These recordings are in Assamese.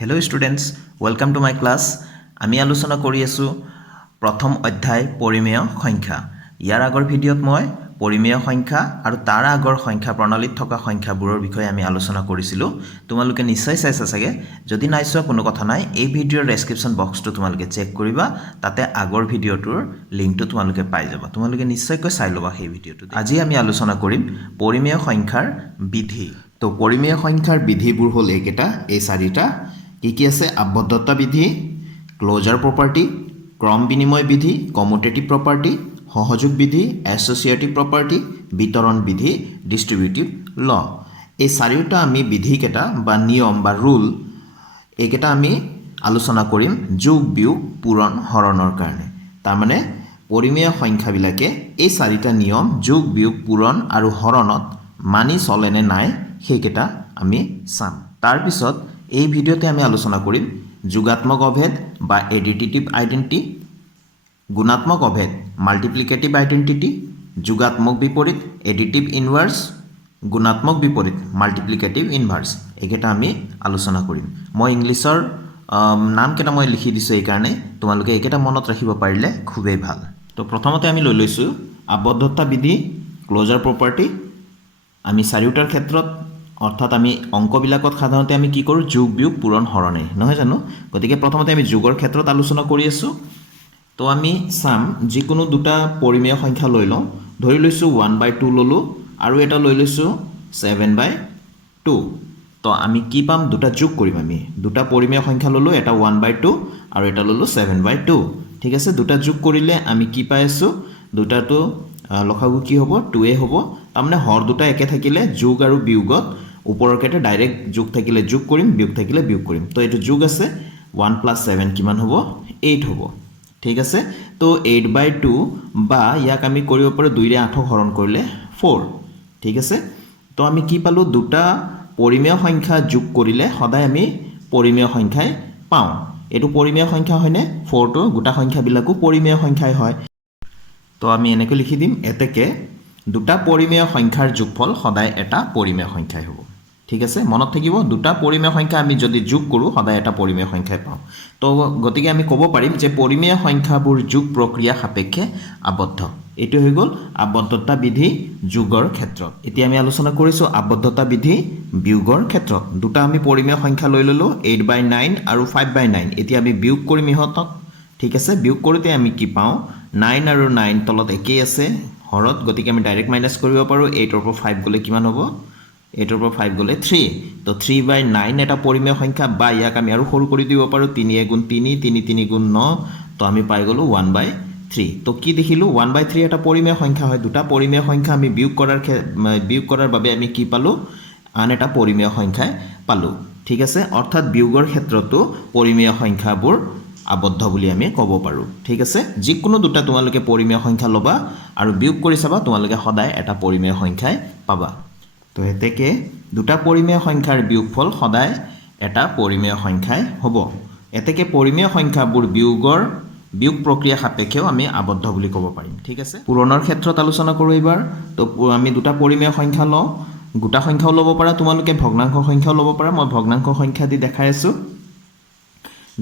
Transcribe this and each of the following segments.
Hello' students, welcome to my class. আমি আলোচনা কৰি আছোঁ প্ৰথম অধ্যায় পৰিমেয় সংখ্যা। ইয়াৰ আগৰ ভিডিঅ'ত মই পৰিমেয় সংখ্যা আৰু তাৰ আগৰ সংখ্যা প্ৰণালীত থকা সংখ্যাবোৰৰ বিষয়ে আমি আলোচনা কৰিছিলোঁ। তোমালোকে নিশ্চয় চাইছা চাগে। যদি নাই চোৱা কোনো কথা নাই, এই ভিডিঅ'ৰ ডেছক্ৰিপশ্যন বক্সটো তোমালোকে চেক কৰিবা, তাতে আগৰ ভিডিঅ'টোৰ লিংকটো তোমালোকে পাই যাবা। তোমালোকে নিশ্চয়কৈ চাই ল'বা সেই ভিডিঅ'টো। আজি আমি আলোচনা কৰিম পৰিমেয় সংখ্যাৰ বিধি। তো পৰিমেয় সংখ্যাৰ বিধিবোৰ হ'ল এইকেইটা, এই চাৰিটা। কি আছে? আবদ্ধতা বিধি, ক্লোজাৰ প্ৰপাৰ্টি, ক্ৰম বিনিময় বিধি, কমুটেটিভ প্ৰপাৰ্টি, সহযোগ বিধি, এছ'চিয়েটিভ প্ৰপাৰ্টি, বিতৰণ বিধি, ডিষ্ট্ৰিবিউটিভ ল। এই চাৰিওটা আমি বিধিকেইটা বা নিয়ম বা ৰুল এইকেইটা আমি আলোচনা কৰিম যোগ বিয়োগ পূৰণ হৰণৰ কাৰণে। তাৰমানে পৰিমেয় সংখ্যাবিলাকে এই চাৰিটা নিয়ম যোগ বিয়োগ পূৰণ আৰু হৰণত মানি চলেনে নাই সেইকেইটা আমি চাম। তাৰপিছত এই ভিডিঅ'তে আমি আলোচনা কৰিম যোগাত্মক অভেদ বা এডিটিভ আইডেণ্টিটি, গুণাত্মক অভেদ মাল্টিপ্লিকেটিভ আইডেণ্টিটি, যোগাত্মক বিপৰীত এডিটিভ ইনভাৰ্ছ, গুণাত্মক বিপৰীত মাল্টিপ্লিকেটিভ ইনভাৰ্ছ। এইকেইটা আমি আলোচনা কৰিম। মই ইংলিছৰ নামকেইটা মই লিখি দিছোঁ, এইকাৰণে তোমালোকে এইকেইটা মনত ৰাখিব পাৰিলে খুবেই ভাল। তো প্ৰথমতে আমি লৈ লৈছোঁ আবদ্ধতা বিধি, ক্লোজাৰ প্ৰপাৰ্টি। আমি চাৰিওটাৰ ক্ষেত্ৰত অৰ্থাৎ আমি অংকবিলাকত সাধাৰণতে আমি কি কৰোঁ? যোগ বিয়োগ পূৰণ হৰণে, নহয় জানো? গতিকে প্ৰথমতে আমি যোগৰ ক্ষেত্ৰত আলোচনা কৰি আছোঁ। তো আমি চাম যিকোনো দুটা পৰিমেয় সংখ্যা লৈ লওঁ। ধৰি লৈছোঁ 1/2 ল'লোঁ আৰু এটা লৈ লৈছোঁ 7/2। তো আমি কি পাম? দুটা যোগ কৰিম। আমি দুটা পৰিমেয় সংখ্যা ল'লোঁ, এটা 1/2 আৰু এটা ল'লোঁ 7/2। ঠিক আছে, দুটা যোগ কৰিলে আমি কি পাই আছোঁ? দুটাটো লসাগু কি হ'ব? 2 হ'ব। তাৰমানে হৰ দুটা একে থাকিলে যোগ আৰু বিয়োগত ওপৰৰ কেইটা ডাইৰেক্ট যোগ থাকিলে যোগ কৰিম, বিয়োগ থাকিলে বিয়োগ কৰিম। তো এইটো যোগ আছে, 1 + 7 কিমান হ'ব? 8 হ'ব। ঠিক আছে, তো 8/2 বা ইয়াক আমি কৰিব পাৰোঁ 2ৰে 8ক হৰণ কৰিলে 4। ঠিক আছে, তো আমি কি পালোঁ? দুটা পৰিমেয় সংখ্যা যোগ কৰিলে সদায় আমি পৰিমেয় সংখ্যাই পাওঁ। এইটো পৰিমেয় সংখ্যা হয়নে? 4টো গোটা সংখ্যাবিলাকো পৰিমেয় সংখ্যাই হয়। তো আমি এনেকৈ লিখি দিম, এতেকে দুটা পৰিমেয় সংখ্যাৰ যোগফল সদায় এটা পৰিমেয় সংখ্যাই হ'ব। ঠিক আছে, মনত থাকিব, দুটা পৰিমেয় সংখ্যা আমি যদি যোগ কৰোঁ সদায় এটা পৰিমেয় সংখ্যাই পাওঁ। তো গতিকে আমি ক'ব পাৰিম যে পৰিমেয় সংখ্যাবোৰ যোগ প্ৰক্ৰিয়া সাপেক্ষে আবদ্ধ। এইটো হৈ গ'ল আবদ্ধতা বিধি যোগৰ ক্ষেত্ৰত। এতিয়া আমি আলোচনা কৰিছোঁ আবদ্ধতা বিধি বিয়োগৰ ক্ষেত্ৰত। দুটা আমি পৰিমেয় সংখ্যা লৈ ল'লোঁ, 8/9 আৰু 5/9। এতিয়া আমি বিয়োগ কৰিম ইহঁতক। ঠিক আছে, বিয়োগ কৰোঁতে আমি কি পাওঁ? 9 আৰু 9 তলত একেই আছে হৰত, গতিকে আমি ডাইৰেক্ট মাইনাছ কৰিব পাৰোঁ। 8ৰ পৰা 5 গ'লে কিমান হ'ব? 8ৰ পৰা 5 গ'লে 3। তো 3/9 এটা পৰিমেয় সংখ্যা, বা ইয়াক আমি আৰু সৰু কৰি দিব পাৰোঁ। 3 × 3, 3 × 3 = 9। তো আমি পাই গ'লোঁ 1/3। তো কি দেখিলোঁ? 1/3 এটা পৰিমেয় সংখ্যা হয়। দুটা পৰিমেয় সংখ্যা আমি বিয়োগ কৰাৰ বাবে আমি কি পালোঁ? আন এটা পৰিমেয় সংখ্যাই পালোঁ। ঠিক আছে, অৰ্থাৎ বিয়োগৰ ক্ষেত্ৰতো পৰিমেয় সংখ্যাবোৰ আবদ্ধ বুলি আমি ক'ব পাৰোঁ। ঠিক আছে, যিকোনো দুটা তোমালোকে পৰিমেয় সংখ্যা ল'বা আৰু বিয়োগ কৰি চাবা, তোমালোকে সদায় এটা পৰিমেয় সংখ্যাই পাবা। তো এতেকে দুটা পৰিমেয় সংখ্যাৰ বিয়োগফল সদায় এটা পৰিমেয় সংখ্যাই হ'ব। এতেকে পৰিমেয় সংখ্যাবোৰ বিয়োগ প্ৰক্ৰিয়া সাপেক্ষেও আমি আবদ্ধ বুলি ক'ব পাৰিম। ঠিক আছে, পূৰণৰ ক্ষেত্ৰত আলোচনা কৰোঁ এইবাৰ। তো আমি দুটা পৰিমেয় সংখ্যা লওঁ, গোটা সংখ্যাও ল'ব পাৰা, তোমালোকে ভগ্নাংশ সংখ্যাও ল'ব পাৰা। মই ভগ্নাংশ সংখ্যা দি দেখাই আছোঁ।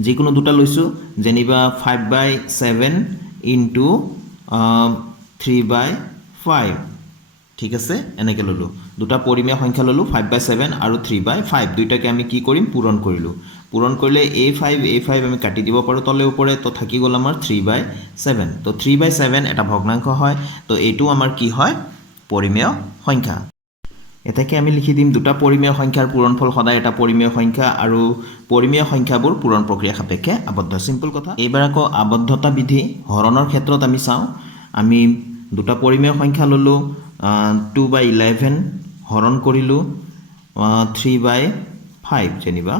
যিকোনো দুটা লৈছোঁ, যেনিবা 5/7 × 3/5। ঠিক আছে, এনেকৈ ল'লোঁ। দুটা পৰিমেয় সংখ্যা ল'লোঁ, 5/7 আৰু 3/5। দুইটাকে আমি কি কৰিম? পূৰণ কৰিলোঁ। পূৰণ কৰিলে a5 আমি কাটি দিব পাৰোঁ তলে ওপৰে। তো থাকি গ'ল আমাৰ 3/7। তো 3/7 এটা ভগ্নাংশ হয়। তো এইটো আমাৰ কি হয়? পৰিমেয় সংখ্যা। এতেকে আমি লিখি দিম দুটা পৰিমেয় সংখ্যাৰ পূৰণফল সদায় এটা পৰিমেয় সংখ্যা, আৰু পৰিমেয় সংখ্যাবোৰ পূৰণ প্ৰক্ৰিয়া সাপেক্ষে আবদ্ধ। চিম্পল কথা। এইবাৰ আকৌ আবদ্ধতা বিধি হৰণৰ ক্ষেত্ৰত আমি চাওঁ। আমি দুটা পৰিমেয় সংখ্যা ল'লোঁ, 2/11 হৰণ কৰিলোঁ 3/5 যেনিবা।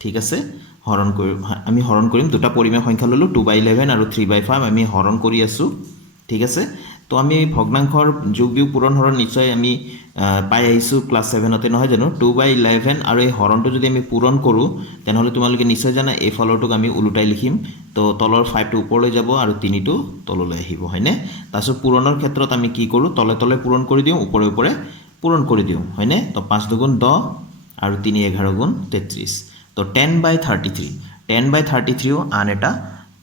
ঠিক আছে, আমি হৰণ কৰিম। দুটা পৰিমেয় সংখ্যা ল'লোঁ, 2/11 আৰু 3/5 আমি হৰণ কৰি আছোঁ। ঠিক আছে, তো আমি ভগ্নাংশৰ যোগ বিয়োগ পূৰণ হৰণ নিশ্চয় আমি পাই আহিছোঁ ক্লাছ 7তে, নহয় জানো? 2/11 আৰু এই হৰণটো যদি আমি পূৰণ কৰোঁ, তেনেহ'লে তোমালোকে নিশ্চয় জানা এই ফলৰটোক আমি ওলোটাই লিখিম। তো তলৰ 5টো ওপৰলৈ যাব আৰু 3টো তললৈ আহিব, হয়নে? তাৰপিছত পূৰণৰ ক্ষেত্ৰত আমি কি কৰোঁ? তলে তলে পূৰণ কৰি দিওঁ, ওপৰে ওপৰে পূৰণ কৰি দিওঁ, হয়নে? তো 5 × 2 = 10 আৰু 3 × 11 = 33। তো 10/33 10/33ও আন এটা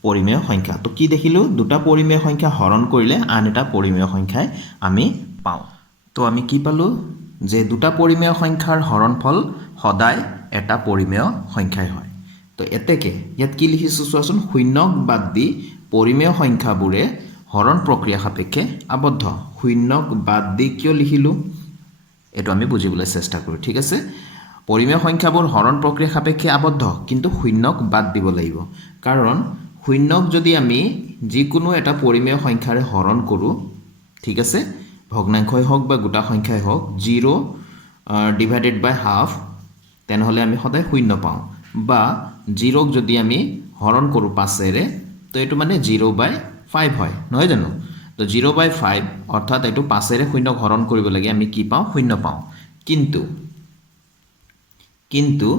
পৰিমেয় সংখ্যা তো কি দেখিলো দুটা পৰিমেয় সংখ্যা হৰণ কৰিলে আন এটা পৰিমেয় সংখ্যাই আমি পাওঁ তো আমি কি পালো যে দুটা পৰিমেয় সংখ্যাৰ হৰণফল সদায় এটা পৰিমেয় সংখ্যাই হয় তো এতেকে ইয়াত কি লিখিছো চোৱাচোন শূন্যক বাদ দি পৰিমেয় সংখ্যাবোৰে হৰণ প্ৰক্ৰিয়া সাপেক্ষে আবদ্ধ শূন্যক বাদ দি কিয় লিখিলো এটো আমি বুজিবলৈ চেষ্টা কৰো ঠিক আছে পৰিমেয় সংখ্যাবোৰ হৰণ প্ৰক্ৰিয়া সাপেক্ষে আবদ্ধ কিন্তু শূন্যক বাদ দিব লাগিব কাৰণ শূন্যক যদি আমি যিকোনো এটা পৰিমেয় সংখ্যাৰে হৰণ কৰো ঠিক আছে ভগ্নাংশই হোক বা গোটা সংখ্যাই হোক 0 ডিভাইডেড বাই হাফ তেনেহলে আমি সদায় শূন্য পাওঁ বা 0ক যদি আমি হৰণ কৰো 5ৰে তো এটো মানে 0/5 হয় নহয় জানো তো 0/5 অৰ্থাৎ এটো 5ৰে শূন্যক হৰণ কৰিব লাগে আমি কি পাওঁ শূন্য পাওঁ কিন্তু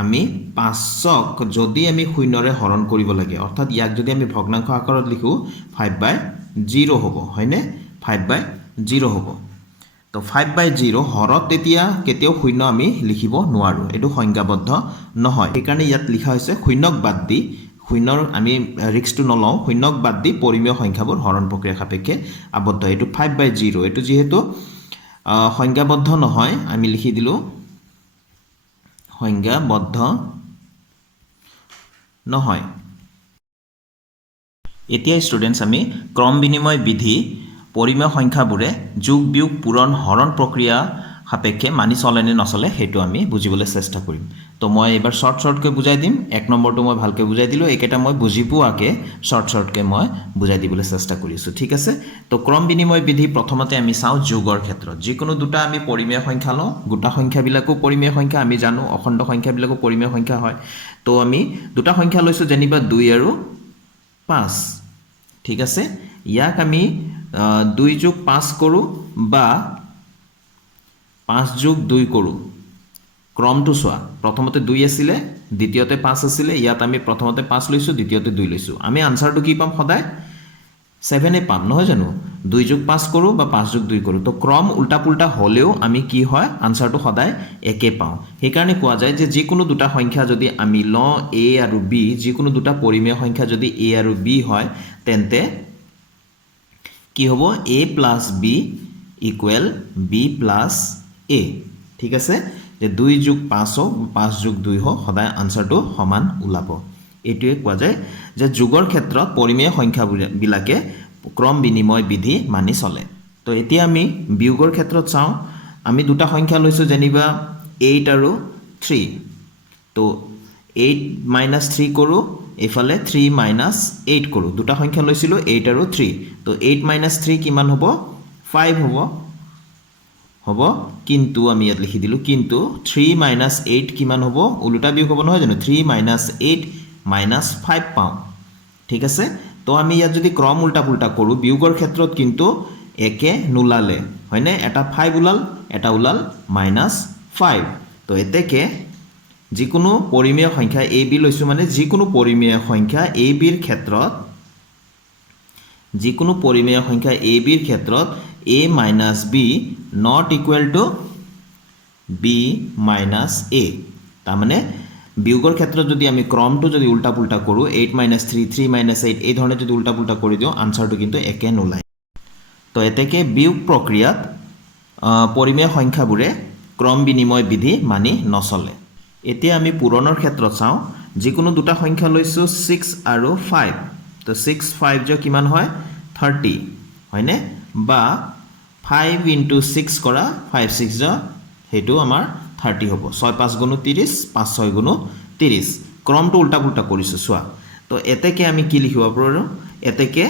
আমি 5ক যদি আমি শূন্যৰে হৰণ কৰিব লাগে অৰ্থাৎ ইয়াক যদি আমি ভগ্নাংশ আকাৰত লিখো 5/0 হ'ব হয়নে 5/0 হ'ব তো 5/0 হৰত তেতিয়া কেতিয়াও শূন্য আমি লিখিব নোৱাৰো এটো সংজ্ঞাবদ্ধ নহয় সেইকাৰণে ইয়াত লিখা হৈছে শূন্যক বাদ দি শূন্যৰ আমি ৰিক্সটো নলওঁ শূন্যক বাদ দি পৰিমেয় সংখ্যাবোৰ হৰণ প্ৰক্ৰিয়া সাপেক্ষে আবদ্ধ এটো 5/0 এটো যেহেতু সংজ্ঞাবদ্ধ নহয় আমি লিখি দিলো সংজ্ঞাবদ্ধ নহয় এতিয়া ষ্টুডেন্টস আমি ক্ৰম বিনিময় বিধি পৰিমেয় সংখ্যাবোৰে যোগ বিয়োগ পূৰণ হৰণ প্ৰক্ৰিয়া সাপেক্ষে মানি চলে নে নচলে হেতু আমি বুজিবলৈ চেষ্টা কৰিম তো মই এবাৰ শৰ্টকৈ বুজাই দিম এক নম্বৰটো মই ভালকৈ বুজাই দিলো একেটা মই বুজি পোৱাকে শৰ্টকৈ মই বুজাই দিবলৈ চেষ্টা কৰিছো ঠিক আছে তো ক্ৰম বিনিময় বিধি প্ৰথমতে আমি চাও যোগৰ ক্ষেত্ৰত যিকোনো দুটা আমি পৰিমেয় সংখ্যা লওঁ গোটা সংখ্যাবিলাকো পৰিমেয় সংখ্যা আমি জানো অখণ্ড সংখ্যাবিলাকো পৰিমেয় সংখ্যা হয় তো আমি দুটা সংখ্যা লৈছো যেনিবা 2 আৰু 5 ঠিক আছে ইয়াক আমি 2 যোগ 5 কৰো বা 5 যোগ 2 কৰো ক্ৰমটো চোৱা প্ৰথমতে 2 আছিল দ্বিতীয়তে 5 আছিল ইয়াত আমি প্ৰথমতে 5 লৈছো দ্বিতীয়তে 2 লৈছো আমি আনসাৰটো কি পাম সদায় 7 এ পাম নহয় জানো 2 যোগ 5 কৰো বা 5 যোগ 2 কৰো তো ক্ৰম উল্টা পুল্টা হলেও আমি কি হয় আনসাৰটো সদায় একে পাওঁ সেই কাৰণে কোৱা যায় যে যিকোনো দুটা সংখ্যা যদি আমি ল a আৰু b যিকোনো দুটা পৰিমেয় সংখ্যা যদি a আৰু b হয় তেন্তে কি হ'ব a + b = b + a ঠিক আছে যে 2 যোগ 5 হোক 5 যোগ 2 হোক সদায় আনসাৰটো সমান ওলাব এটোৱে কোৱা যায় যে যোগৰ ক্ষেত্ৰত পৰিমেয় সংখ্যাবিলাকে ক্ৰম বিনিময় বিধি মানি চলে তো এতিয়া আমি বিয়োগৰ ক্ষেত্ৰত চাওঁ আমি দুটা সংখ্যা লৈছো যেনিবা 8 আৰু 3 তো 8 - 3 কৰো এফালে 3 - 8 কৰো দুটা সংখ্যা লৈছিলো 8 আৰু 3 তো 8 - 3 কিমান হ'ব 5 হ'ব কিন্তু আমি ইয়াত লিখি দিলো কিন্তু 3 - 8 কিমান হ'ব উল্টা বিয়োগ হ'ব নহয় জানো 3 - 8 - 5 পাওঁ ঠিক আছে তো আমি ইয়াত যদি ক্ৰম উল্টা পুল্টা কৰো বিয়োগৰ ক্ষেত্ৰত কিন্তু একে নুলালে হয়নে এটা 5 উলাল এটা উলাল -5 তো এতেকে যিকোনো পৰিমেয় সংখ্যা a b লৈছো মানে যিকোনো পৰিমেয় সংখ্যা a b ৰ ক্ষেত্ৰত যিকোনো পৰিমেয় সংখ্যা a b ৰ ক্ষেত্ৰত a - b not equal to b - a তাৰ মানে বিয়োগৰ ক্ষেত্ৰত যদি আমি ক্ৰমটো যদি উল্টা পুল্টা কৰো 8 - 3 3 - 8 এই ধৰণে যদি উল্টা পুল্টা কৰি দিও আনসাৰটো কিন্তু একে নোলায় তো এতেকে বিয়োগ প্ৰক্ৰিয়াত পৰিমেয় সংখ্যাবোৰে ক্ৰম বিনিময় বিধি মানি নচলে এতিয়া আমি পূৰণৰ ক্ষেত্ৰত চাওঁ যিকোনো দুটা সংখ্যা লৈছো 6 আৰু 5 তো 6 5 জ কিমান হয় 30 হয়নে বা 5 * 6 কৰা 5 6 জ হেতু আমাৰ 30 হ'ব 6 5 গুণ 30 5 6 গুণ 30 ক্ৰমটো উল্টা পুল্টা কৰিছো চোৱা তো এতেকে আমি কি লিখিব পাৰো এতেকে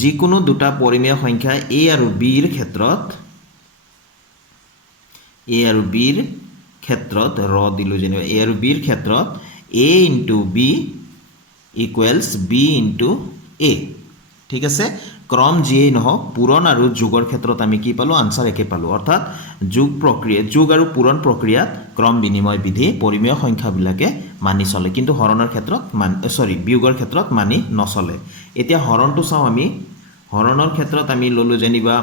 যিকোনো দুটা পৰিমেয় সংখ্যা a আৰু b ৰ ক্ষেত্ৰত ৰ দিলো যেনে a আৰু b ৰ ক্ষেত্ৰত a * b = b * a ঠিক আছে ক্ৰম যিয়েই নহওক পূৰণ আৰু যোগৰ ক্ষেত্ৰত আমি কি পালো আনসাৰ একে পালো অৰ্থাৎ যোগ আৰু পূৰণ প্ৰক্ৰিয়াত ক্ৰম বিনিময় বিধি পৰিমেয় সংখ্যাবিলাকে মানি চলে কিন্তু হৰণৰ ক্ষেত্ৰত বিয়োগৰ ক্ষেত্ৰত মানি নচলে এতিয়া হৰণটো চাওঁ আমি হৰণৰ ক্ষেত্ৰত আমি ললো যেনিবা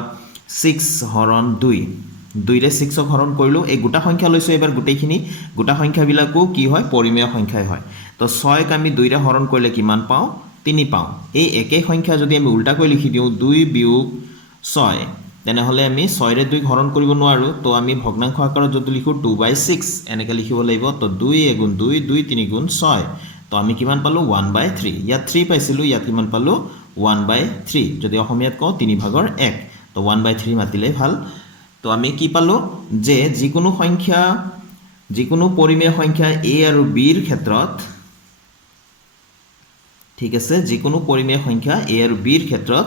6 হৰণ 2 2ৰে 6ক হৰণ কৰিলোঁ এই গোটা সংখ্যা লৈছোঁ এবাৰ গোটেইখিনি গোটা সংখ্যাবিলাকো কি হয় পৰিমেয় সংখ্যাই হয় তো 6ক আমি 2ৰে হৰণ কৰিলে কিমান পাওঁ 3 পাওঁ এই একেই সংখ্যা যদি আমি উল্টাকৈ লিখি দিওঁ 2 বিয়োগ 6 তেনেহ'লে আমি 6ৰে 2ক হৰণ কৰিব নোৱাৰোঁ তো আমি ভগ্নাংশ আকাৰত যদি লিখোঁ 2/6 এনেকৈ লিখিব লাগিব তো 2 এগুণ 2 2 3 গুণ 6 তো আমি কিমান পালোঁ 1/3 ইয়াত 3 পাইছিলোঁ ইয়াত কিমান পালোঁ 1/3 যদি অসমীয়াত কওঁ 3/1 তো 1/3 মাতিলেই ভাল তো আমি কি পালোঁ যে যিকোনো সংখ্যা যিকোনো পৰিমেয় সংখ্যা a আৰু b ৰ ক্ষেত্ৰত ঠিক আছে যিকোনো পৰিমেয় সংখ্যা a আৰু b ৰ ক্ষেত্ৰত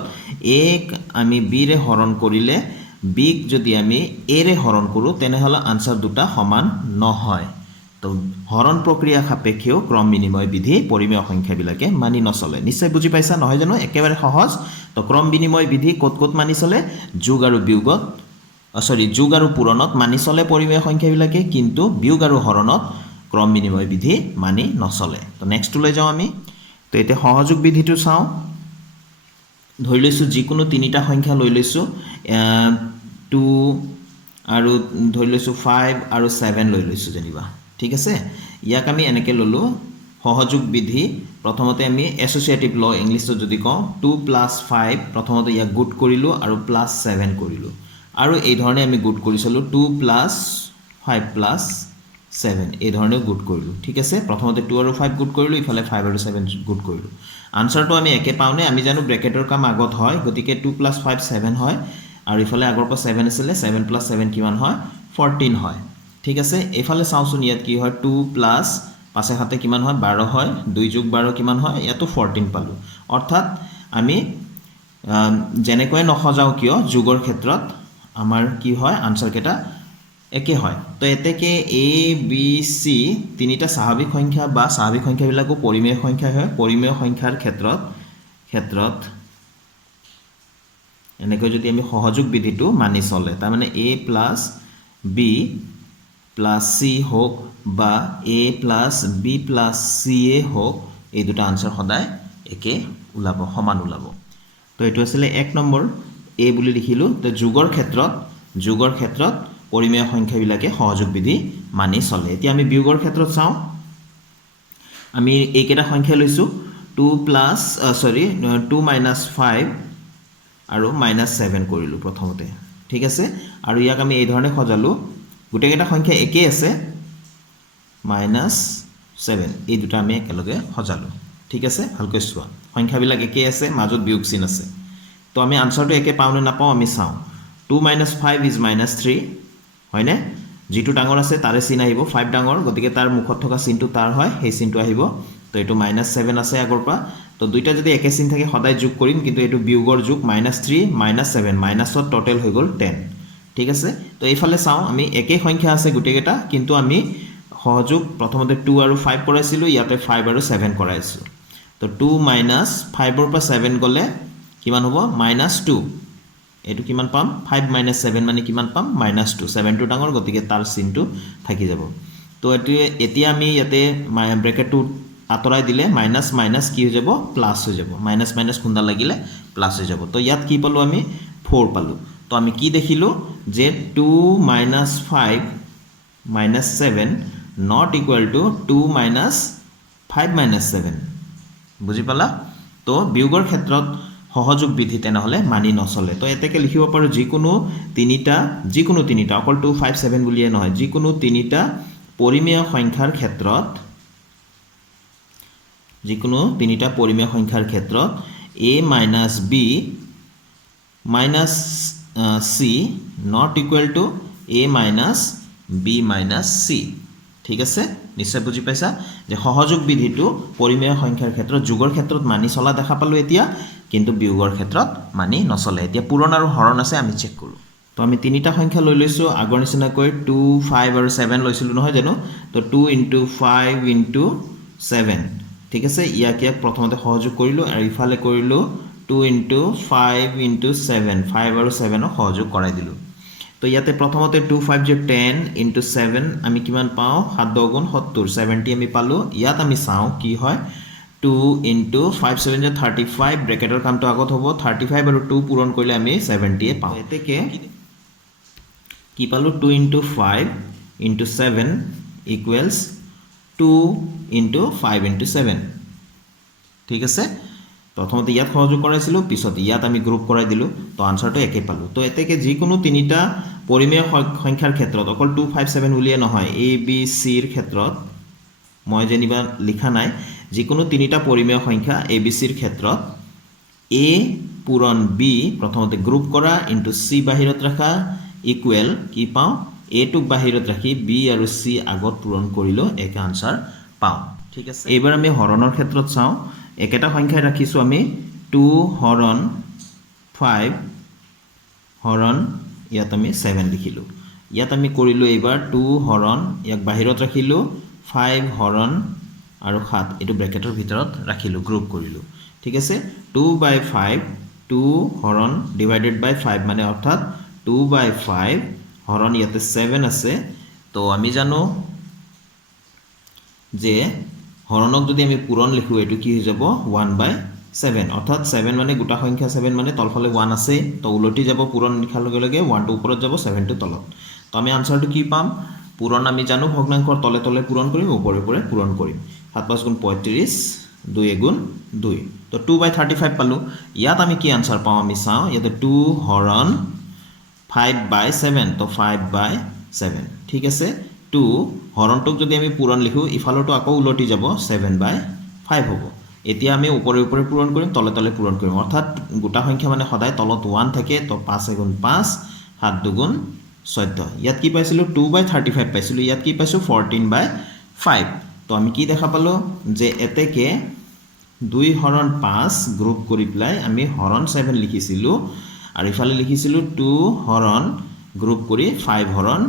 a ক আমি b ৰে হৰণ কৰিলে b ক যদি আমি a ৰে হৰণ কৰোঁ তেনেহ'লে আনসাৰ দুটা সমান নহয় তো হৰণ প্ৰক্ৰিয়া সাপেক্ষেও ক্ৰম বিনিময় বিধি পৰিমেয় সংখ্যাবিলাকে মানি নচলে নিশ্চয় বুজি পাইছা নহয় জানো একেবাৰে সহজ তো ক্ৰম বিনিময় বিধি ক'ত মানি চলে যোগ আৰু বিয়োগত যোগ আৰু পূৰণত মানি চলে পৰিমেয় সংখ্যাবিলাকে কিন্তু বিয়োগ আৰু হৰণত ক্ৰম বিনিময় বিধি মানি নচলে তো নেক্সটলৈ যাওঁ আমি তো এতিয়া সহযোগ বিধিটো চাওঁ ধৰি লৈছোঁ যিকোনো তিনিটা সংখ্যা লৈ লৈছোঁ 2 আৰু ধৰি লৈছোঁ 5 আৰু 7 লৈ লৈছোঁ যেনিবা ঠিক আছে ইয়াক আমি এনেকৈ ল'লোঁ সহযোগ বিধি প্ৰথমতে আমি এছ'চিয়েটিভ ল ইংলিছত যদি কওঁ 2 + 5 প্ৰথমতে ইয়াক গুড কৰিলোঁ আৰু +7 কৰিলোঁ আৰু এই ধৰণে আমি গুড কৰিছিলোঁ 2 + 5 + 7 এই ধৰণে গুড কৰিলোঁ ঠিক আছে প্ৰথমতে 2 আৰু 5 গুড কৰিলোঁ ইফালে 5 আৰু 7 গুড কৰিলোঁ আনসাৰটো আমি একে পাওঁনে আমি জানো ব্ৰেকেটৰ কাম আগত হয় গতিকে 2 + 5 7 হয় আৰু ইফালে আগৰ পৰা 7 আছিলে 7 + 7 কিমান হয় 14 হয় ঠিক আছে এইফালে চাওঁচোন ইয়াত কি হয় 2 + 5 হাতে কিমান হয় 12 হয় 2 + 12 কিমান হয় ইয়াতো 14 পালোঁ অৰ্থাৎ আমি যেনেকৈ নসজাওঁ কিয় যোগৰ ক্ষেত্ৰত আমাৰ কি হয় আনসাৰ কেইটা একে হয় তো এতেকে a b c তিনিটা স্বাভাৱিক সংখ্যা বা স্বাভাৱিক সংখ্যাবিলাকো পৰিমেয় সংখ্যা হয় পৰিমেয় সংখ্যাৰ ক্ষেত্ৰত এনেকৈ যদি আমি সহযোগ বিধিটো মানি চলে তাৰ মানে a + b + c হোক বা a + b + c হোক এই দুটা আনসাৰ সদায় একে ওলাব সমান ওলাব তো এইটো আছিলে 1 নম্বৰ a বুলি লিখিলোঁ তো যোগৰ ক্ষেত্ৰত পৰিমেয় সংখ্যাবিলাকে সহযোগ বিধি মানি চলে এতিয়া আমি বিয়োগৰ ক্ষেত্ৰত চাওঁ আমি এইকেইটা সংখ্যা লৈছোঁ 2 - 5 আৰু -7 কৰিলোঁ প্ৰথমতে ঠিক আছে আৰু ইয়াক আমি এই ধৰণে সজালোঁ গোটেইকেইটা সংখ্যা একেই আছে -7 এই দুটা আমি একেলগে সজালোঁ ঠিক আছে ভালকৈ চোৱা সংখ্যাবিলাক একেই আছে মাজত বিয়োগ চিন আছে তো আমি আনসাৰটো একে পাওঁনে নাপাওঁ আমি চাওঁ 2 - 5 = -3 হয়নে যিটো ডাঙৰ আছে তাৰে চিন আহিব 5 ডাঙৰ গতিকে তাৰ মুখত থকা চিনটো তাৰ হয় সেই চিনটো আহিব তো এইটো -7 আছে আগৰ পৰা তো দুইটা যদি একে চিন থাকে সদায় যোগ কৰিম কিন্তু এইটো বিয়োগৰ যোগ -3 -7 মাইনাছত টোটেল হৈ গ'ল 10 ঠিক আছে তো এইফালে চাওঁ আমি একেই সংখ্যা আছে গোটেইকেইটা কিন্তু আমি সহযোগ প্ৰথমতে 2 আৰু 5 কৰাইছিলোঁ ইয়াতে 5 আৰু 7 কৰাইছোঁ তো 2 - 5ৰ পৰা 7 গ'লে কিমান হ'ব -2 এইটো কিমান পাম 5 - 7 মানে কিমান পাম -2 7টো ডাঙৰ গতিকে তাৰ চিনটো থাকি যাব তো এতিয়া আমি ইয়াতে ব্ৰেকেটটো আঁতৰাই দিলে মাইনাছ মাইনাছ কি হৈ যাব প্লাছ হৈ যাব মাইনাছ খুন্দা লাগিলে প্লাছ হৈ যাব তো ইয়াত কি পালোঁ আমি 4 পালোঁ তো আমি কি দেখিলোঁ যে 2 - 5 - 7 not equal to 2 - 5 - 7 বুজি পালা তো বিয়োগৰ ক্ষেত্ৰত সহযোগ বিধি তেনেহ'লে মানি নচলে তো এতেকে লিখিব পাৰোঁ যিকোনো তিনিটা অকল 2 5 7 বুলিয়ে নহয় যিকোনো তিনিটা পৰিমেয় সংখ্যাৰ ক্ষেত্ৰত a - b - c not equal to a - b - c ঠিক আছে নিশ্চয় বুজি পাইছা যে সহযোগ বিধিটো পৰিমেয় সংখ্যাৰ ক্ষেত্ৰত যোগৰ ক্ষেত্ৰত মানি চলা দেখা পালোঁ এতিয়া কিন্তু বিয়োগৰ ক্ষেত্ৰত মানি নচলে এতিয়া পূৰণ আৰু হৰণ আছে আমি চেক কৰোঁ তো আমি তিনিটা সংখ্যা লৈ লৈছোঁ আগৰ নিচিনাকৈ 2 5 আৰু 7 লৈছিলোঁ নহয় জানো তো 2 × 5 × 7 ঠিক আছে ইয়াক প্ৰথমতে সহযোগ কৰিলোঁ আৰু ইফালে কৰিলোঁ 2 × 5 × 7 5 আৰু 7ক সহযোগ কৰাই দিলোঁ তো ইয়াতে প্ৰথমতে 2 5 × 10 × 7 আমি কিমান পাওঁ 7 × 10 = 70 70 আমি পালোঁ ইয়াত আমি চাওঁ কি হয় 2 × 5 7 = 35 ব্ৰেকেটৰ কামটো আগত হ'ব 35 আৰু 2 পূৰণ কৰিলে আমি 70 পাওঁ এতেকে কি পালো 2 into 5 into 7 equals 2 into 5 into 7 ঠিক আছে প্ৰথমতে ইয়াত সহযোগ কৰাইছিলো পিছত ইয়াত আমি গ্ৰুপ কৰাই দিলো তো আনসাৰটো একে পালো তো এতেকে যিকোনো তিনিটা পৰিমেয় সংখ্যাৰ ক্ষেত্ৰত অকল 2 5 7 উলিয়ে নহয় a b c ৰ ক্ষেত্ৰত মই যেনিবা লিখা নাই যিকোনো তিনিটা পৰিমেয় সংখ্যা a b c ৰ ক্ষেত্ৰত a পূৰণ b প্ৰথমতে গ্ৰুপ কৰা ইনটু c বাহিৰত ৰাখা ইকুৱেল কি পাও a টুক বাহিৰত ৰাখি b আৰু c আগত পূৰণ কৰিলো এক আনসাৰ পাও ঠিক আছে এবাৰ আমি হৰণৰ ক্ষেত্ৰত চাও একেটা সংখ্যাই ৰাখিছো আমি 2 হৰণ 5 হৰণ ইয়াত আমি 7 লিখিলো ইয়াত আমি কৰিলো এবাৰ 2 হৰণ ইয়াক বাহিৰত ৰাখিলো 5 হৰণ আৰু 7 এটো ব্ৰ্যাকেটৰ ভিতৰত ৰাখিলো গ্ৰুপ কৰিলো ঠিক আছে 2/5 2 হৰণ ডিভাইডেড বাই 5 মানে অৰ্থাৎ 2/5 হৰণ ইয়াতে 7 আছে তো আমি জানো যে হৰণক যদি আমি পূৰণ লিখো এটো কি হৈ যাব 1/7 অৰ্থাৎ 7 মানে গোটা সংখ্যা 7 মানে তলফালে 1 আছে তো উলটি যাব পূৰণ লিখাৰ লগে লগে 1 টো ওপৰত যাব 7 টো তলত তো আমি আনসাৰটো কি পাম পূৰণ আমি জানো ভগ্নাংশৰ তলে তলে পূৰণ কৰিম ওপৰে ওপৰে পূৰণ কৰিম 7 5 গুণ 35 2 গুণ 2 তো 2/35 পালো ইয়াত আমি কি আনসাৰ পাও আমি চাও ইয়াতে 2 হৰণ 5/7 তো 5/7 ঠিক আছে 2 হৰণটোক যদি আমি পূৰণ লিখো ইফালটো আকৌ উলটি যাব 7/5 হ'ব এতিয়া আমি ওপৰে ওপৰে পূৰণ কৰিম তলে তলে পূৰণ কৰিম অৰ্থাৎ গোটা সংখ্যা মানে সদায় তলত 1 থাকে তো 5 গুণ 5 7 দুগুণ 14 ইয়াত কি পাইছিলো 2/35 পাইছিলো ইয়াত কি পাইছো 14/5 তো আমি কি দেখা পালো যে এতেকে 2 হৰণ 5 গ্ৰুপ কৰি প্লাই আমি হৰণ 7 লিখিছিলো আৰু ইফালে লিখিছিলো 2 হৰণ গ্ৰুপ কৰি 5 হৰণ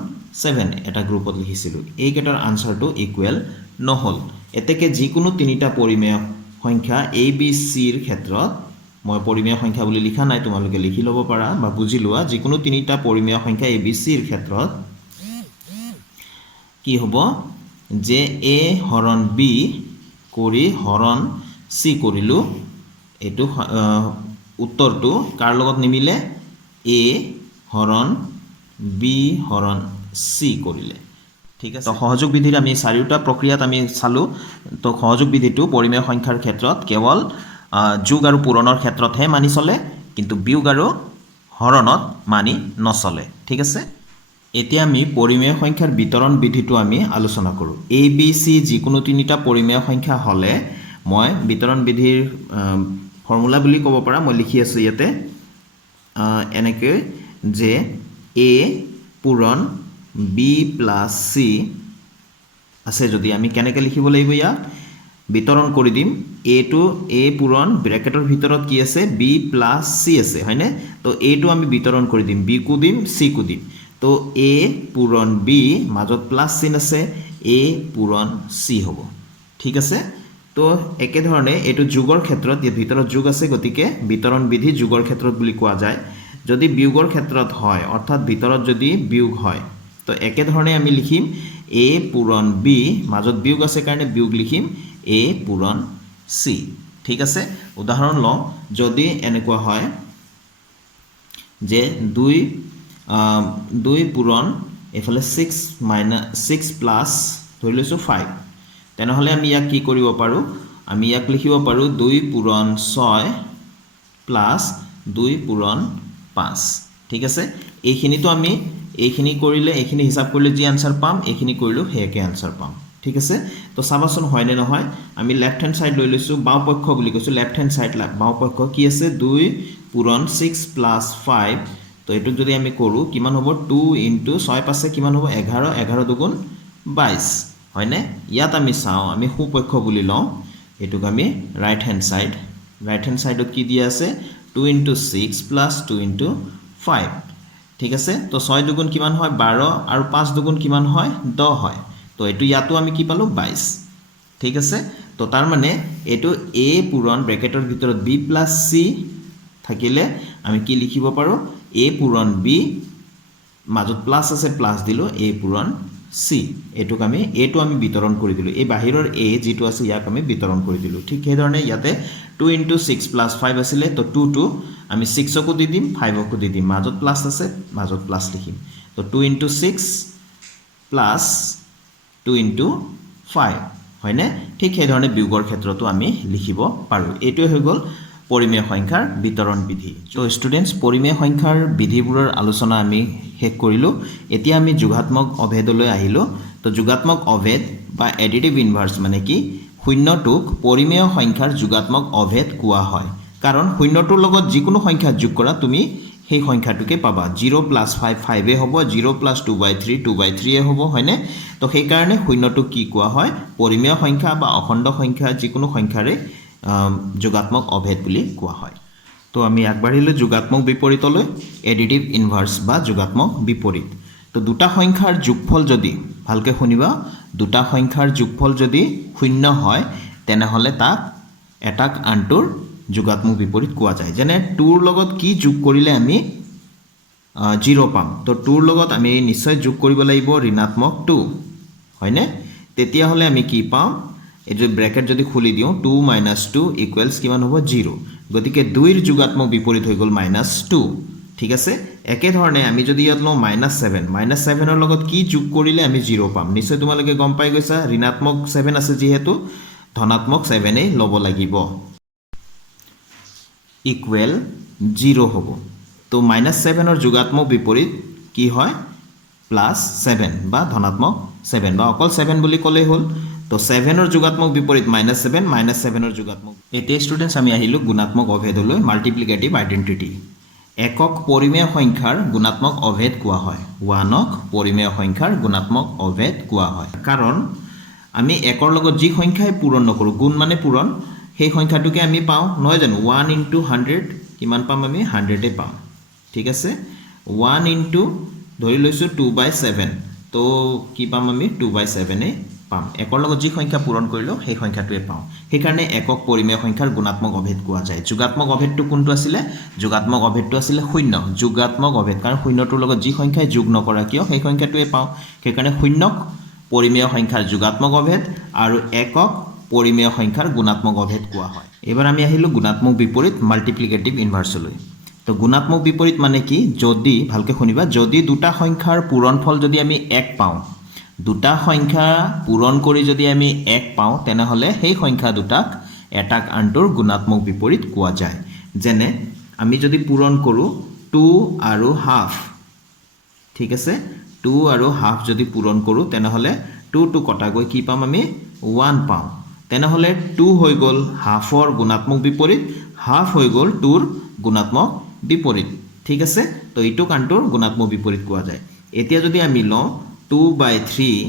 7 এটা গ্ৰুপত লিখিছিলো এই কেটাৰ আনসাৰটো ইকুৱেল নহল এতেকে যিকোনো তিনিটা পৰিমেয় সংখ্যা a b c ৰ ক্ষেত্ৰত মই পৰিমেয় সংখ্যা বুলি লিখা নাই তোমালোকে লিখি লব পাৰা বা বুজি লোৱা যিকোনো তিনিটা পৰিমেয় সংখ্যা a b c ৰ ক্ষেত্ৰত কি হ'ব যে a হৰণ b কৰি হৰণ c কৰিলো এটো উত্তৰটো কাৰ লগত নিমিলে a হৰণ b হৰণ c কৰিলে ঠিক আছে তো সহযোগ বিধিৰ আমি চাৰিটা প্ৰক্ৰিয়াত আমি চালো তো সহযোগ বিধিটো পৰিমেয় সংখ্যাৰ ক্ষেত্ৰত কেৱল যোগ আৰু পূৰণৰ ক্ষেত্ৰতহে মানি চলে কিন্তু বিয়োগ আৰু হৰণত মানি নচলে ঠিক আছে এতিয়া আমি পৰিমেয় সংখ্যাৰ বিতৰণ বিধিটো আমি আলোচনা কৰো a b c যিকোনো তিনিটা পৰিমেয় সংখ্যা হলে মই বিতৰণ বিধিৰ ফৰ্মুলা বুলি ক'ব পাৰা মই লিখি আছো ইয়াতে এনেকৈ যে a পূৰণ b plus c আছে যদি আমি কেনেকৈ লিখিব লাগিব ইয়া বিতৰণ কৰি দিম a টু a পূৰণ ব্ৰ্যাকেটৰ ভিতৰত কি আছে b plus c আছে হয়নে তো a টু আমি বিতৰণ কৰি দিম b কো দিম c কো দিম তো a পূৰণ b মাজত প্লাস চিন আছে a পূৰণ c হ'ব ঠিক আছে তো একে ধৰণে এটো যোগৰ ক্ষেত্ৰত এই ভিতৰত যোগ আছে গতিকে বিতৰণ বিধি যোগৰ ক্ষেত্ৰত বুলি কোৱা যায় যদি বিয়োগৰ ক্ষেত্ৰত হয় অৰ্থাৎ ভিতৰত যদি বিয়োগ হয় তো একে ধৰণে আমি লিখিম a পূৰণ b মাজত বিয়োগ আছে কাৰণে বিয়োগ লিখিম a পূৰণ c ঠিক আছে উদাহৰণ ল যদি এনেকুৱা হয় যে 2 পূৰণ এফালে 6 প্লাস ধৰি লৈছো 5 তেনেহলে আমি ইয়াক কি কৰিব পাৰো আমি ইয়াক লিখিব পাৰো 2 পূৰণ 6 প্লাস 2 পূৰণ 5 ঠিক আছে এইখিনিটো আমি এইখিনি কৰিলে এইখিনি হিসাব কৰিলে যি আনসাৰ পাম এইখিনি কৰিলো হেকে আনসাৰ পাম ঠিক আছে তো সাবাসন হয় নে নহয় আমি লেফট হ্যান্ড সাইড লৈ লৈছো বাও পক্ষ বুলি কৈছো লেফট হ্যান্ড সাইড বাও পক্ষ কি আছে 2 পূৰণ 6 প্লাস 5 তো এটুক যদি আমি কৰো কিমান হ'ব 2 ইনটু 6 পাছে কিমান হ'ব 11 11 দুগুণ 22 হয়নে ইয়াত আমি চাও আমি সুপক্ষ বুলি লওঁ এটুক আমি রাইট হ্যান্ড সাইডত কি দিয়া আছে 2 ইনটু 6 প্লাস 2 ইনটু 5 ঠিক আছে তো 6 দুগুণ কিমান হয় 12 আৰু 5 দুগুণ কিমান হয় 10 হয় তো এটু ইয়াতো আমি কি পালো 22 ঠিক আছে তো তাৰ মানে এটু a পূৰণ ব্ৰ্যাকেটৰ ভিতৰত b plus c থাকিলে আমি কি লিখিব পাৰো a পূৰণ b মাজত প্লাস আছে প্লাস দিলো a পূৰণ c এটুক আমি এটো আমি বিতৰণ কৰি দিলো এই বাহিৰৰ a যেটো আছে ইয়াক আমি বিতৰণ কৰি দিলো ঠিক এই ধৰণে ইয়াতে 2 into 6 plus 5 আছিলে তো 2 আমি 6 কো দি দিম 5 কো দি দিম মাজত প্লাস আছে মাজত প্লাস লিখিম তো তো 2 into 6 প্লাছ 2 into 5 হয়নে ঠিক সেই ধৰণে বিয়োগৰ ক্ষেত্ৰতো আমি লিখিব পাৰোঁ এইটোৱে হৈ গ'ল পৰিমেয় সংখ্যাৰ বিতৰণ বিধি তো ষ্টুডেন্টস পৰিমেয় সংখ্যাৰ বিধিবোৰৰ আলোচনা আমি শেষ কৰিলোঁ এতিয়া আমি যোগাত্মক অভেদলৈ আহিলোঁ তো যোগাত্মক অভেদ বা এডিটিভ ইনভাৰ্স মানে কি শূন্যটোক পৰিমেয় সংখ্যাৰ যোগাত্মক অভেদ কোৱা হয় কাৰণ শূন্যটোৰ লগত যিকোনো সংখ্যা যোগ কৰা তুমি সেই সংখ্যাটোকে পাবা 0 + 5 5 এ হ'ব 0 + 2/3 2/3 এ হ'ব হয়নে তো সেই কাৰণে শূন্যটোক কি কোৱা হয় পৰিমেয় সংখ্যা বা অখণ্ড সংখ্যা যিকোনো সংখ্যাৰে যোগাত্মক অভেদ বুলি কোৱা হয় তো আমি আগবাঢ়িলোঁ যোগাত্মক বিপৰীতলৈ এডিটিভ ইনভাৰ্স বা যোগাত্মক বিপৰীত তো দুটা সংখ্যাৰ যোগফল যদি ভালকৈ শুনিবা দুটা সংখ্যাৰ যোগফল যদি শূন্য হয় তেনেহলে তাক এটাক আনটোৰ যোগাত্মক বিপৰীত কোৱা যায় যেনে 2 ৰ লগত কি যোগ কৰিলে আমি 0 পাম তো 2 ৰ লগত আমি নিশ্চয় যোগ কৰিব লাগিব ঋণাত্মক 2 হয়নে তেতিয়া হলে আমি কি পাম এই যে ব্র্যাকেট যদি খুলি দিও 2 - 2 = কিমান হ'ব 0 গতিকে 2 ৰ যোগাত্মক বিপৰীত হৈ গ'ল -2 ঠিক আছে একে ধৰণে আমি যদি ইয়াত লওঁ -7 -7 ৰ লগত কি যোগ কৰিলে আমি 0 পাম নিশ্চয় তোমালোকে গম পাই গৈছা ঋণাত্মক 7 আছে যেহেতু ধনাত্মক 7 এ ল'ব লাগিব ইকুৱেল 0 হ'ব তো -7 ৰ যোগাত্মক বিপৰীত কি হয় +7 বা ধনাত্মক 7 বা অকল 7 বুলি ক'লে হ'ল তো 7 ৰ যোগাত্মক বিপৰীত -7 -7 ৰ যোগাত্মক এতিয়া ষ্টুডেন্টস আমি আহিলো গুণাত্মক অভেদলৈ মাল্টিপ্লিকেটিভ আইডেন্টিটি একক পৰিমেয় সংখ্যাৰ গুণাত্মক অভেদ কোৱা হয় 1ক পৰিমেয় সংখ্যাৰ গুণাত্মক অভেদ কোৱা হয় কাৰণ আমি একৰ লগত যি সংখ্যাই পূৰণ নকৰো গুণ মানে পূৰণ সেই সংখ্যাটোকে আমি পাওঁ নহয় জানো 1 * 100 কিমান পাম আমি 100 এ পাম ঠিক আছে 1 * ধৰি লৈছো 2/7 তো কি পাম আমি 2/7 এ পাম একৰ লগত যি সংখ্যা পূৰণ কৰিলো সেই সংখ্যাটোৱে পাওঁ সেই কাৰণে একক পৰিমেয় সংখ্যাৰ গুণাত্মক অভেদ কোৱা যায় যোগাত্মক অভেদটো কোনটো আছিল যোগাত্মক অভেদটো আছিল শূন্য যোগাত্মক অভেদ কাৰণ শূন্যটোৰ লগত যি সংখ্যাই যোগ নকৰা কিয় সেই সংখ্যাটোৱে পাওঁ সেই কাৰণে শূন্যক পৰিমেয় সংখ্যাৰ যোগাত্মক অভেদ আৰু একক পৰিমেয় সংখ্যাৰ গুণাত্মক অভেদ কোৱা হয় এবাৰ আমি আহিলো গুণাত্মক বিপৰীত মাল্টিপ্লিকেটিভ ইনভাৰ্সলৈ তো গুণাত্মক বিপৰীত মানে কি যদি ভালকৈ শুনিবা যদি দুটা সংখ্যাৰ পূৰণফল যদি আমি 1 পাওঁ দুটা সংখ্যা পূৰণ কৰি যদি আমি 1 পাওঁ তেনেহলে সেই সংখ্যা দুটাক এটাক আনটোৰ গুণাত্মক বিপৰীত কোৱা যায় যেনে আমি যদি পূৰণ কৰো 2 আৰু হাফ ঠিক আছে 2 আৰু হাফ যদি পূৰণ কৰো তেনেহলে 2 টু কটা গৈ কি পাম আমি 1 পাম তেনেহলে 2 হৈ গ'ল হাফৰ গুণাত্মক বিপৰীত হাফ হৈ গ'ল 2ৰ গুণাত্মক বিপৰীত ঠিক আছে তো এইটো কাণ্টোৰ গুণাত্মক বিপৰীত কোৱা যায় এতিয়া যদি আমি লওঁ 2/3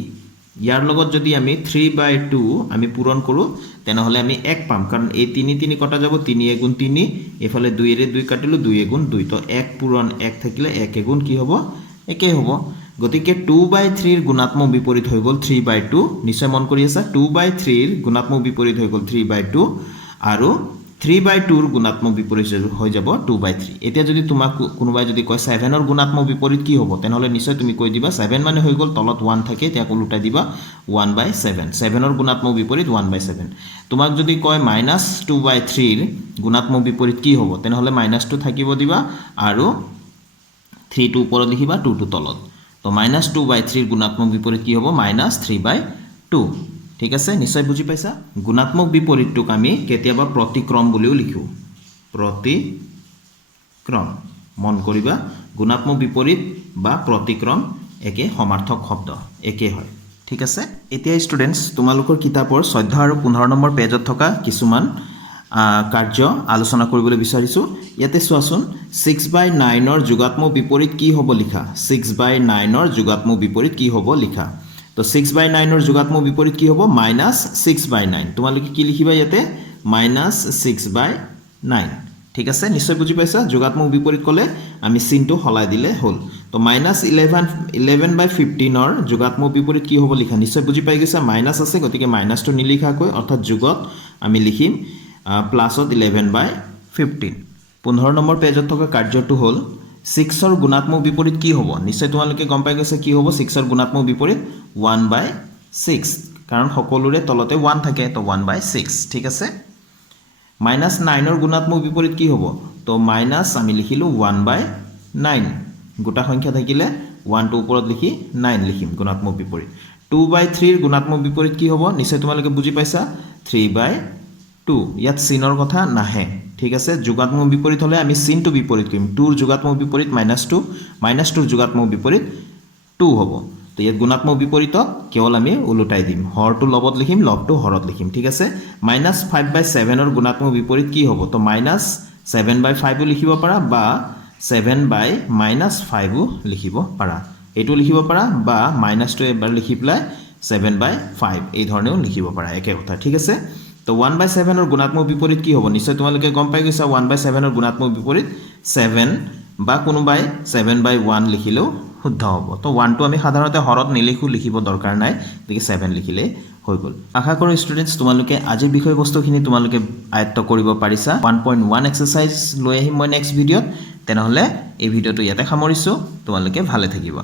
ইয়াৰ লগত যদি আমি 3/2 আমি পূৰণ কৰো তেনেহলে আমি 1 পাম কাৰণ এই 3 3 কটা যাব 3 * 3 এফালে 2 এৰে 2 কাটিলো 2 * 2 তো 1 পূৰণ 1 থাকিলে 1 * কি হ'ব একেই হ'ব গতিকে 2/3 ৰ গুণাত্মক বিপৰীত হৈ গ'ল 3/2 নিশ্চয় মন কৰি আছা 2/3 ৰ গুণাত্মক বিপৰীত হৈ গ'ল 3/2 আৰু 3/2 ৰ গুণাত্মক বিপৰীত হৈ যাব 2/3 এতিয়া যদি তোমাক কোনোবাই যদি কয় 7 ৰ গুণাত্মক বিপৰীত কি হ'ব তেনেহলে নিশ্চয় তুমি কৈ দিবা 7 মানে হৈ গ'ল তলত 1 থাকে তাক উল্টাই দিবা 1/7 7 ৰ গুণাত্মক বিপৰীত 1/7 তোমাক যদি কয় -2/3 ৰ গুণাত্মক বিপৰীত কি হ'ব তেনেহলে -2 থাকিব দিবা আৰু 3 টো ওপৰত লিখিবা 2 টো তলত তো -2/3 ৰ গুণাত্মক বিপৰীত কি হ'ব -3/2 ঠিক আছে নিশ্চয় বুজি পাইছা গুণাত্মক বিপৰীতটোক আমি কেতিয়াবা প্ৰতিক্ৰম বুলিও লিখো প্ৰতিক্ৰম মন কৰিবা গুণাত্মক বিপৰীত বা প্ৰতিক্ৰম একে সমাৰ্থক শব্দ একে হয় ঠিক আছে এতিয়া ষ্টুডেন্টস তোমালোকৰ কিতাপৰ 14 আৰু 15 নম্বৰ পেজত থকা কিছুমান কাৰ্য আলোচনা কৰিবলৈ বিচাৰিছো ইয়াতে চোৱাচোন 6/9 ৰ যোগাত্মক বিপৰীত কি হ'ব লিখা 6/9 ৰ যোগাত্মক বিপৰীত কি হ'ব লিখা তো 6/9 ৰ যোগাত্মক বিপৰীত কি হ'ব -6/9 তোমালোকে কি লিখিবা ইয়াতে -6/9 ঠিক আছে নিশ্চয় বুজি পাইছা যোগাত্মক বিপৰীত ক'লে আমি চিহ্নটো হলাই দিলে হ'ল তো -11/15 ৰ যোগাত্মক বিপৰীত কি হ'ব লিখা নিশ্চয় বুজি পাই গৈছা মাইনাস আছে গতিকে মাইনাসটো নিলিখাকৈ অৰ্থাৎ যোগত আমি লিখিম প্লাছত 11/15 15 নম্বৰ পেজত থকা কাৰ্যটো হ'ল 6 ৰ গুণাত্মক বিপৰীত কি হ'ব নিশ্চয় তোমালোকে গম পাই গৈছা কি হ'ব 6 ৰ গুণাত্মক বিপৰীত 1/6 কাৰণ সকলোৰে তলতে 1 থাকে তো 1/6 ঠিক আছে -9 ৰ গুণাত্মক বিপৰীত কি হ'ব তো মাইনাস আমি লিখিলো 1/9 গোটা সংখ্যা থাকিলে 1 টো ওপৰত লিখি 9 লিখিম গুণাত্মক বিপৰীত 2/3 ৰ গুণাত্মক বিপৰীত কি হ'ব নিশ্চয় তোমালোকে বুজি পাইছা 3/2 ইয়াত চিনৰ কথা নাহে ঠিক আছে যোগাত্মক বিপৰীত হলে আমি চিনটো বিপৰীত কৰিম 2 ৰ যোগাত্মক বিপৰীত -2 -2 ৰ যোগাত্মক বিপৰীত 2 হ'ব তো ইয়াত গুণাত্মক বিপৰীতক কেৱল আমি উলটাই দিম হৰটো লবত লিখিম লবটো হৰত লিখিম ঠিক আছে -5/7 ৰ গুণাত্মক বিপৰীত কি হ'ব তো -7/5 লিখিব পাৰা বা 7/-5 লিখিব পাৰা এটো লিখিব পাৰা বা -2 এবাৰ লিখি প্লাই 7/5 এই ধৰণেও লিখিব পাৰা একে কথা ঠিক আছে তো 1/7 ৰ গুণাত্মক বিপৰীত কি হ'ব নিশ্চয় তোমালোকে গম পাই গৈছা 1/7 ৰ গুণাত্মক বিপৰীত 7 বা কোনোবাই 7/1 লিখিলেও শুদ্ধ হ'ব তো 1 টো আমি সাধাৰণতে হৰত নিলিখো লিখিব দৰকাৰ নাই গতিকে 7 লিখিলে হৈ গল আশা কৰো ষ্টুডেন্টস তোমালোকে আজিৰ বিষয়বস্তুখিনি তোমালোকে আয়ত্ত কৰিব পাৰিছা 1.1 এক্সাৰসাইজ লৈ আহিম মই নেক্সট ভিডিঅত তেনেহলে এই ভিডিঅটো ইয়াতে সামৰিছো তোমালোকে ভালে থাকিবা